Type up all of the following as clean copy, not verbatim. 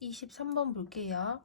23번 볼게요.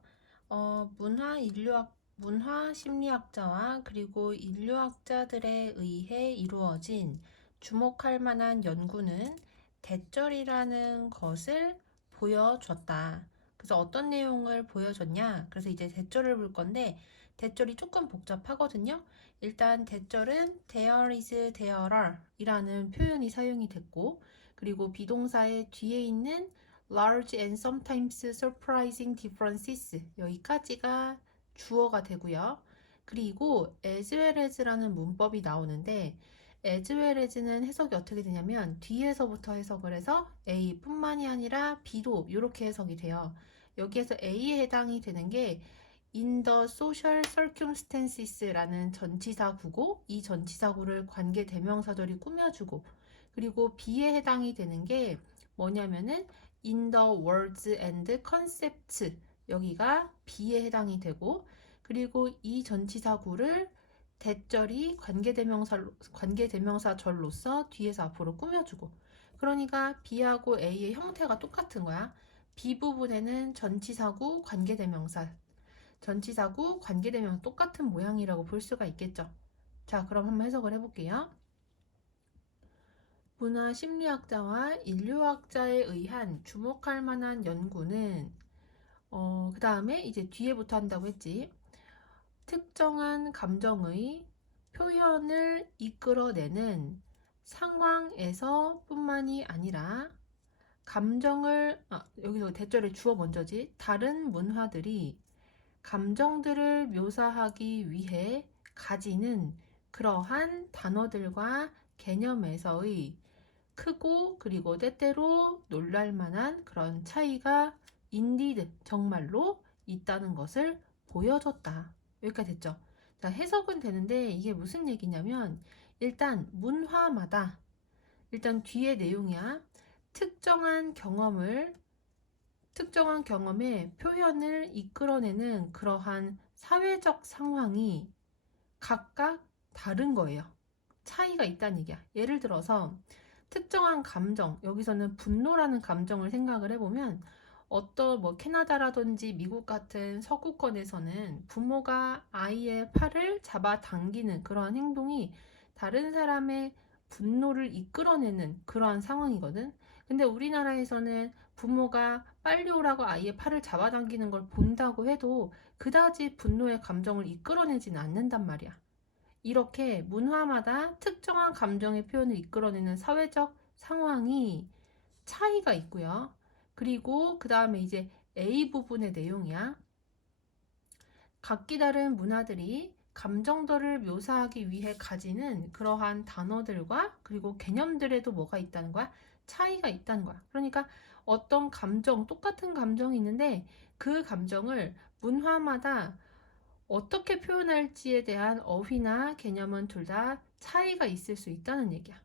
문화 심리학자와 그리고 인류학자들에 의해 이루어진 주목할 만한 연구는 대절이라는 것을 보여줬다. 그래서 어떤 내용을 보여줬냐? 그래서 이제 대절을 볼 건데, 대절이 조금 복잡하거든요. 일단 대절은 there is, there are 이라는 표현이 사용이 됐고, 그리고 비동사의 뒤에 있는 large and sometimes surprising differences 여기까지가 주어가 되고요. 그리고 as well as라는 문법이 나오는데 as well as는 해석이 어떻게 되냐면 뒤에서부터 해석을 해서 A뿐만이 아니라 B도 이렇게 해석이 돼요. 여기에서 A에 해당이 되는 게 in the social circumstances라는 전치사구고 이 전치사구를 관계대명사절이 꾸며주고 그리고 B에 해당이 되는 게 뭐냐면은 in the words and concepts 여기가 B에 해당이 되고 그리고 이 전치사구를 대절이 관계대명사절로서 뒤에서 앞으로 꾸며주고 그러니까 B하고 A의 형태가 똑같은 거야. B 부분에는 전치사구 관계대명사 똑같은 모양이라고 볼 수가 있겠죠. 자, 그럼 한번 해석을 해볼게요. 문화 심리학자와 인류학자에 의한 주목할 만한 연구는 그 다음에 이제 뒤에부터 한다고 했지. 특정한 감정의 표현을 이끌어내는 상황에서 뿐만이 아니라 여기서 대절의 주어 먼저지. 다른 문화들이 감정들을 묘사하기 위해 가지는 그러한 단어들과 개념에서의 크고 그리고 때때로 놀랄만한 그런 차이가 indeed 정말로 있다는 것을 보여줬다. 여기까지 됐죠? 자, 해석은 되는데 이게 무슨 얘기냐면 일단 문화마다 일단 뒤에 내용이야. 특정한 경험의 표현을 이끌어내는 그러한 사회적 상황이 각각 다른 거예요. 차이가 있다는 얘기야. 예를 들어서 특정한 감정, 여기서는 분노라는 감정을 생각을 해보면 어떤 캐나다라든지 미국 같은 서구권에서는 부모가 아이의 팔을 잡아당기는 그러한 행동이 다른 사람의 분노를 이끌어내는 그러한 상황이거든. 근데 우리나라에서는 부모가 빨리 오라고 아이의 팔을 잡아당기는 걸 본다고 해도 그다지 분노의 감정을 이끌어내지는 않는단 말이야. 이렇게 문화마다 특정한 감정의 표현을 이끌어내는 사회적 상황이 차이가 있고요. 그리고 그 다음에 이제 A 부분의 내용이야. 각기 다른 문화들이 감정들을 묘사하기 위해 가지는 그러한 단어들과 그리고 개념들에도 뭐가 있다는 거야? 차이가 있다는 거야. 그러니까 어떤 감정, 똑같은 감정이 있는데 그 감정을 문화마다 어떻게 표현할지에 대한 어휘나 개념은 둘 다 차이가 있을 수 있다는 얘기야.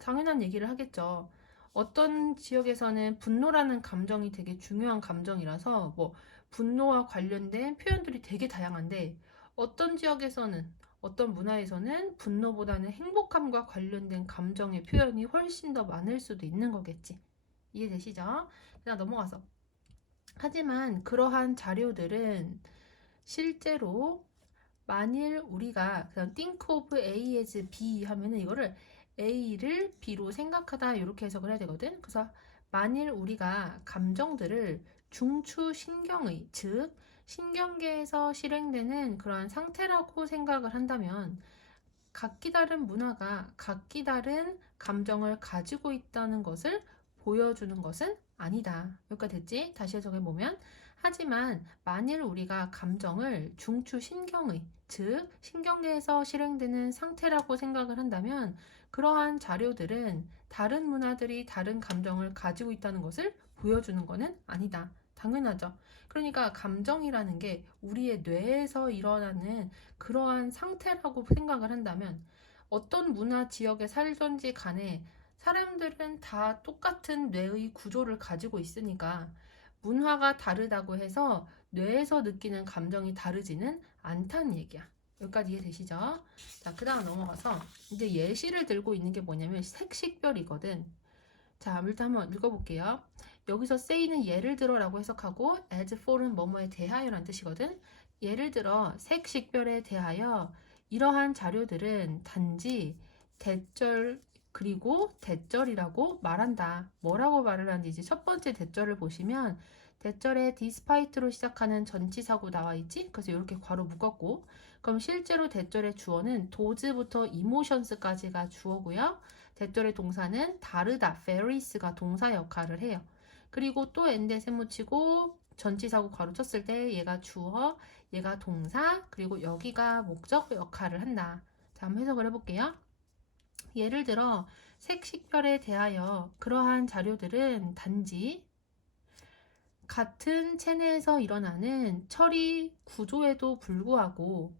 당연한 얘기를 하겠죠. 어떤 지역에서는 분노라는 감정이 되게 중요한 감정이라서 분노와 관련된 표현들이 되게 다양한데 어떤 지역에서는 어떤 문화에서는 분노보다는 행복함과 관련된 감정의 표현이 훨씬 더 많을 수도 있는 거겠지. 이해되시죠? 그냥 넘어가서. 하지만 그러한 자료들은 실제로 만일 우리가 그냥 think of A as B 하면은 이거를 A를 B로 생각하다 이렇게 해석을 해야 되거든. 그래서 만일 우리가 감정들을 중추신경의 즉 신경계에서 실행되는 그러한 상태라고 생각을 한다면 각기 다른 문화가 각기 다른 감정을 가지고 있다는 것을 보여주는 것은 아니다. 여기까지 됐지? 다시 해석해보면 하지만 만일 우리가 감정을 중추신경의 즉 신경계에서 실행되는 상태라고 생각을 한다면 그러한 자료들은 다른 문화들이 다른 감정을 가지고 있다는 것을 보여주는 것은 아니다. 당연하죠. 그러니까 감정이라는 게 우리의 뇌에서 일어나는 그러한 상태라고 생각을 한다면 어떤 문화 지역에 살던지 간에 사람들은 다 똑같은 뇌의 구조를 가지고 있으니까 문화가 다르다고 해서 뇌에서 느끼는 감정이 다르지는 않다는 얘기야. 여기까지 이해되시죠? 자, 그 다음 넘어가서 이제 예시를 들고 있는 게 뭐냐면 색식별이거든. 자, 일단 한번 읽어볼게요. 여기서 say는 예를 들어라고 해석하고 as for은 뭐뭐에 대하여라는 뜻이거든. 예를 들어 색식별에 대하여 이러한 자료들은 단지 대절 그리고 대절이라고 말한다. 뭐라고 말을 하는지 이제 첫 번째 대절을 보시면 대절에 despite로 시작하는 전치사고 나와 있지? 그래서 이렇게 괄호 묶었고 그럼 실제로 대절의 주어는 does부터 emotions까지가 주어고요. 대절의 동사는 다르다, various가 동사 역할을 해요. 그리고 또 엔댓에 묻히고 전치사고 괄호 쳤을 때 얘가 주어, 얘가 동사, 그리고 여기가 목적 역할을 한다. 자, 한번 해석을 해볼게요. 예를 들어 색식별에 대하여 그러한 자료들은 단지 같은 체내에서 일어나는 처리 구조에도 불구하고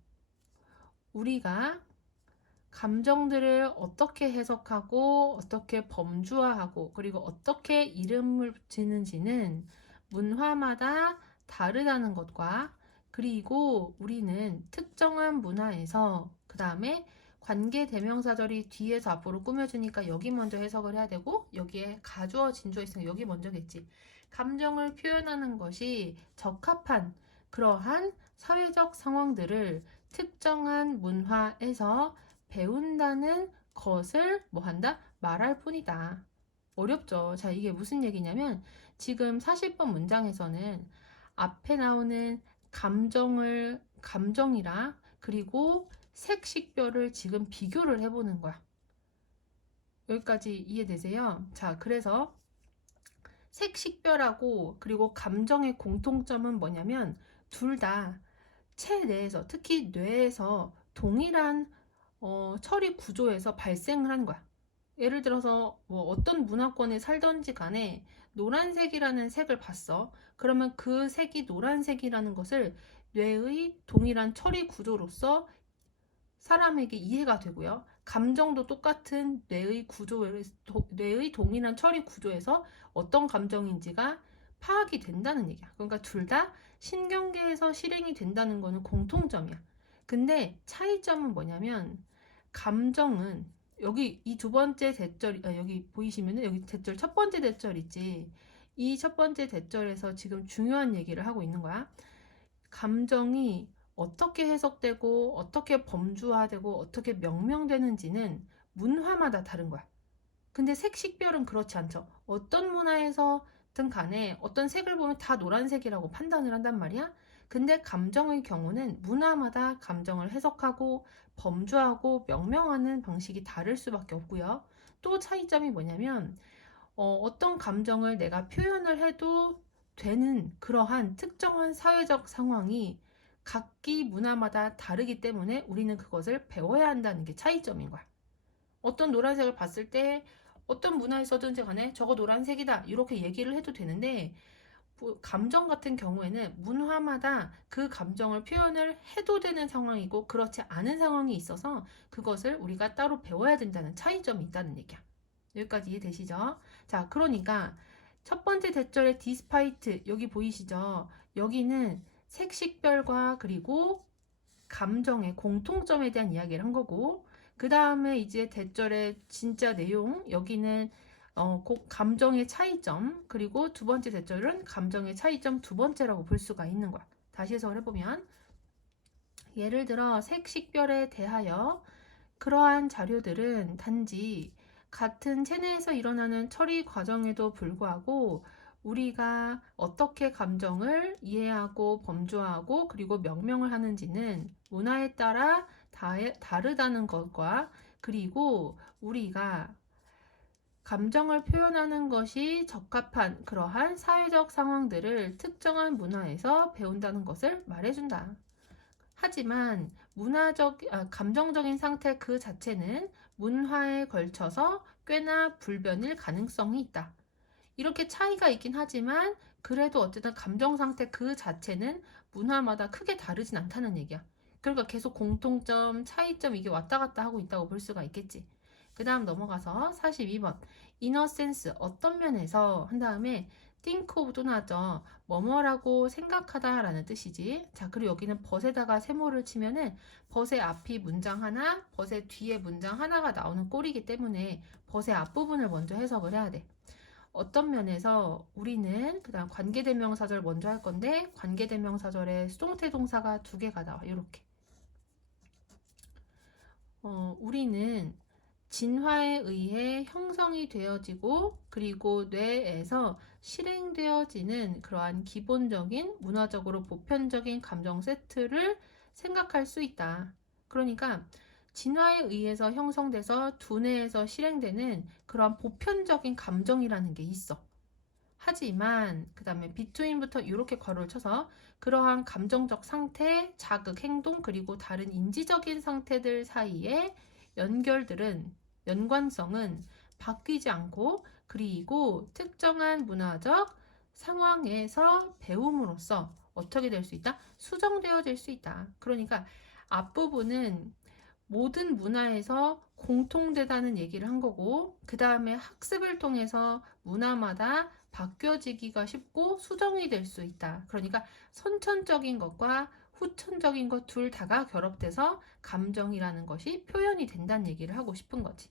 우리가 감정들을 어떻게 해석하고 어떻게 범주화하고 그리고 어떻게 이름을 붙이는지는 문화마다 다르다는 것과 그리고 우리는 특정한 문화에서 그 다음에 관계 대명사절이 뒤에서 앞으로 꾸며주니까 여기 먼저 해석을 해야 되고 여기에 가주어 진주어 있으니까 여기 먼저겠지. 감정을 표현하는 것이 적합한 그러한 사회적 상황들을 특정한 문화에서 배운다는 것을 뭐 한다? 말할 뿐이다. 어렵죠? 자, 이게 무슨 얘기냐면 지금 40번 문장에서는 앞에 나오는 감정이라 그리고 색식별을 지금 비교를 해보는 거야. 여기까지 이해되세요? 자, 그래서 색식별하고 그리고 감정의 공통점은 뭐냐면 둘 다 체내에서 특히 뇌에서 동일한 처리 구조에서 발생을 하는 거야. 예를 들어서 뭐 어떤 문화권에 살던지 간에 노란색이라는 색을 봤어. 그러면 그 색이 노란색이라는 것을 뇌의 동일한 처리 구조로서 사람에게 이해가 되고요. 감정도 똑같은 뇌의 동일한 처리 구조에서 어떤 감정인지가 파악이 된다는 얘기야. 그러니까 둘 다 신경계에서 실행이 된다는 거는 공통점이야. 근데 차이점은 뭐냐면 감정은 여기 이 두 번째 대절 여기 보이시면은 여기 대절 첫 번째 대절 있지. 이 첫 번째 대절에서 지금 중요한 얘기를 하고 있는 거야. 감정이 어떻게 해석되고 어떻게 범주화되고 어떻게 명명되는지는 문화마다 다른 거야. 근데 색식별은 그렇지 않죠. 어떤 문화에서든 간에 어떤 색을 보면 다 노란색이라고 판단을 한단 말이야. 근데 감정의 경우는 문화마다 감정을 해석하고 범주하고 명명하는 방식이 다를 수밖에 없고요. 또 차이점이 뭐냐면 어떤 감정을 내가 표현을 해도 되는 그러한 특정한 사회적 상황이 각기 문화마다 다르기 때문에 우리는 그것을 배워야 한다는 게 차이점인 거야. 어떤 노란색을 봤을 때 어떤 문화에서든지 간에 저거 노란색이다 이렇게 얘기를 해도 되는데 감정 같은 경우에는 문화마다 그 감정을 표현을 해도 되는 상황이고 그렇지 않은 상황이 있어서 그것을 우리가 따로 배워야 된다는 차이점이 있다는 얘기야. 여기까지 이해되시죠? 자, 그러니까 첫 번째 대절의 despite 여기 보이시죠? 여기는 색식별과 그리고 감정의 공통점에 대한 이야기를 한 거고 그 다음에 이제 대절의 진짜 내용 여기는 감정의 차이점 그리고 두 번째 대절은 감정의 차이점 두 번째라고 볼 수가 있는 거야. 다시 해석을 해보면 예를 들어 색식별에 대하여 그러한 자료들은 단지 같은 체내에서 일어나는 처리 과정에도 불구하고 우리가 어떻게 감정을 이해하고 범주화하고 그리고 명명을 하는지는 문화에 따라 다르다는 것과 그리고 우리가 감정을 표현하는 것이 적합한 그러한 사회적 상황들을 특정한 문화에서 배운다는 것을 말해준다. 하지만 감정적인 상태 그 자체는 문화에 걸쳐서 꽤나 불변일 가능성이 있다. 이렇게 차이가 있긴 하지만 그래도 어쨌든 감정 상태 그 자체는 문화마다 크게 다르진 않다는 얘기야. 그러니까 계속 공통점, 차이점 이게 왔다 갔다 하고 있다고 볼 수가 있겠지. 그 다음 넘어가서 42번. innocence 어떤 면에서 한 다음에 think of도 나죠. 뭐뭐라고 생각하다 라는 뜻이지. 자, 그리고 여기는 벗에다가 세모를 치면은 벗의 앞이 문장 하나, 벗의 뒤에 문장 하나가 나오는 꼴이기 때문에 벗의 앞부분을 먼저 해석을 해야 돼. 어떤 면에서 우리는 그다음 관계대명사절 먼저 할 건데 관계대명사절에 수동태 동사가 두 개가 나와. 이렇게. 우리는 진화에 의해 형성이 되어지고 그리고 뇌에서 실행되어지는 그러한 기본적인 문화적으로 보편적인 감정 세트를 생각할 수 있다. 그러니까 진화에 의해서 형성돼서 두뇌에서 실행되는 그러한 보편적인 감정이라는 게 있어. 하지만 그 다음에 비투인부터 이렇게 괄호를 쳐서 그러한 감정적 상태, 자극, 행동 그리고 다른 인지적인 상태들 사이의 연관성은 바뀌지 않고 그리고 특정한 문화적 상황에서 배움으로써 어떻게 될 수 있다? 수정되어질 수 있다. 그러니까 앞부분은 모든 문화에서 공통되다는 얘기를 한 거고 그 다음에 학습을 통해서 문화마다 바뀌어지기가 쉽고 수정이 될 수 있다. 그러니까 선천적인 것과 후천적인 것 둘 다가 결합돼서 감정이라는 것이 표현이 된다는 얘기를 하고 싶은 거지.